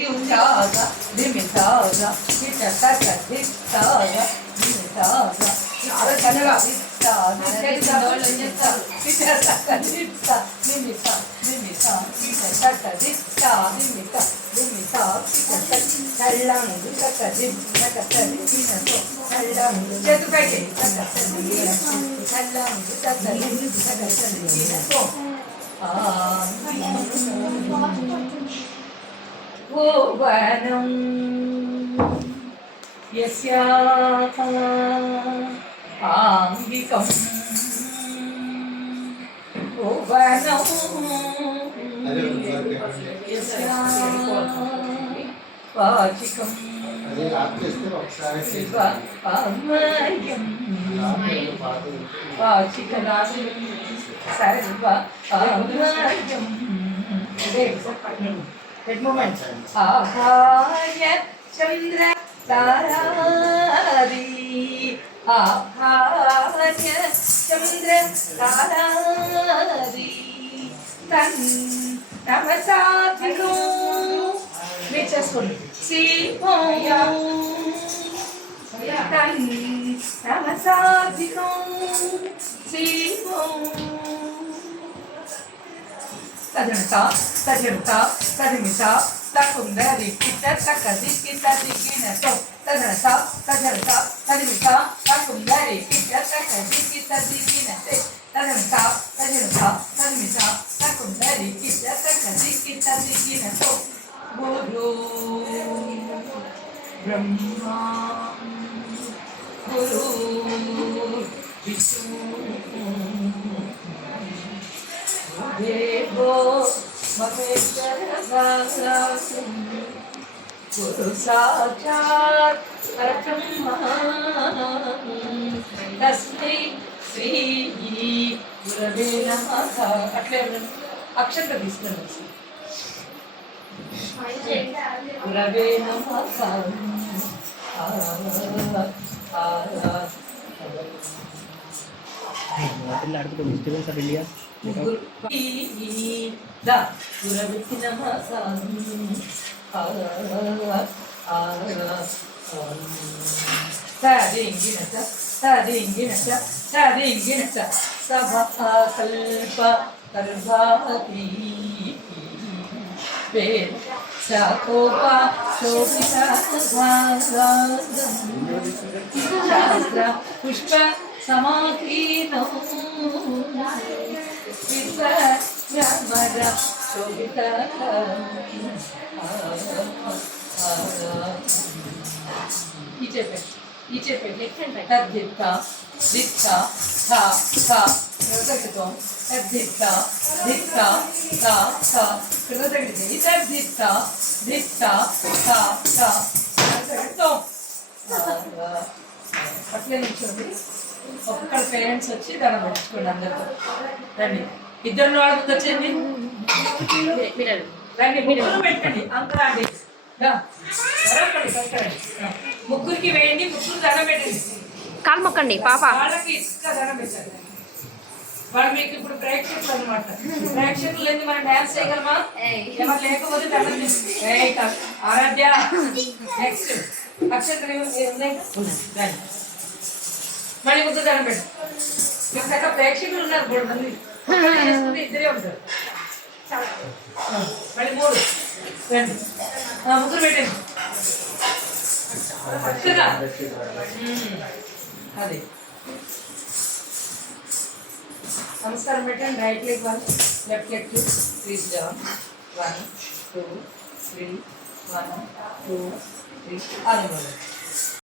Saga, Dimi Saga, Kita Taka Saga, Dimi Saga, Kita Taka Saga, Kita Taka Dimi Sa, Kita Taka Dita, Dimi Sa, Kita Talang, Taka Dita, Taka Dita, Talang, Jatu Kaki, Taka Dita, Talang, Taka Dita, Taka Dita, भुवनं यस्याः आङ्गिकं भुवनं यस्याः वाचिकं शिवपामयं वाचिकं सर्वपामयं That moment. Ahaya Chandra Tarari. Ahaya Chandra Tarari. Tan Namasatino. Mechasun. Sipo. Tan Namasatino. Sipo. Tadanta, Tadimta, Tadimita, Takundari, Kita, Takadi, Kita, Dikina, Tadanta, Tadanta, Tadimita, Takundari, Kita, Takadi, Kita, Dikina, Tadanta, Tadimita, Tadimita, Takundari, Kita, Takadi, Kita, Dikina, Guru Brahma, Guru Vishnu. Devo Maheshwara Guru Sakshat Parabrahma Tasmai Shri Gurave Namaha. అట్లే అక్షంత తీసుకున్నాను. గురవే నమః. Article disturbance of India दा गुरविति नमः सादिंगिनच सभा कल्प कर्भाति वेद सकोपा शोभिता शास्त्र पुष्प समाकीनो विश्वमरा शोभिता ఈచే పెట్టి తద్దిత్త దిత్త థా థా కృతజ్ఞతో తద్దిత్త దిత్త థా థా కృతజ్ఞత తద్దిత్త దిత్త థా థా కృతజ్ఞతో అట్లే నిల్చోండి. ఒక్కళ్ళ పేరెంట్స్ వచ్చి దండం పెట్టుకోండి అందరితో. రండి, ఇద్దరు వాళ్ళ ముందు వచ్చేయండి. రండి, ముగ్గురు పెట్టండి. అంత రండి, ముగ్గురికి వేయండి. ముగ్గురు దండం పెట్టండి. కాలు మొక్కండి పాప. వాళ్ళకి ఇసుక దండం పెట్టండి. వాళ్ళు మీకు ఇప్పుడు ప్రేక్షకులు అనమాట. ప్రేక్షకులు ఎందుకు మనం డాన్స్ చేయగలమా? ఎవరు లేకపోతే దండం చేస్తుంది. ఆరాధ్య నెక్స్ట్ అక్షంతలు ఉన్నాయి. మళ్ళీ ముగ్గురు దండం పెట్టు. మీకు దగ్గర ప్రేక్షకులు ఉన్నారు 3 మంది. చేసుకుంటే ఇద్దరే ఉంటారు. మళ్ళీ 3 రండి, ముగ్గురు పెట్టండి. అది నమస్కారం పెట్టండి. Right leg 1, left leg 2, please down 1 2 3 1 2 3 అది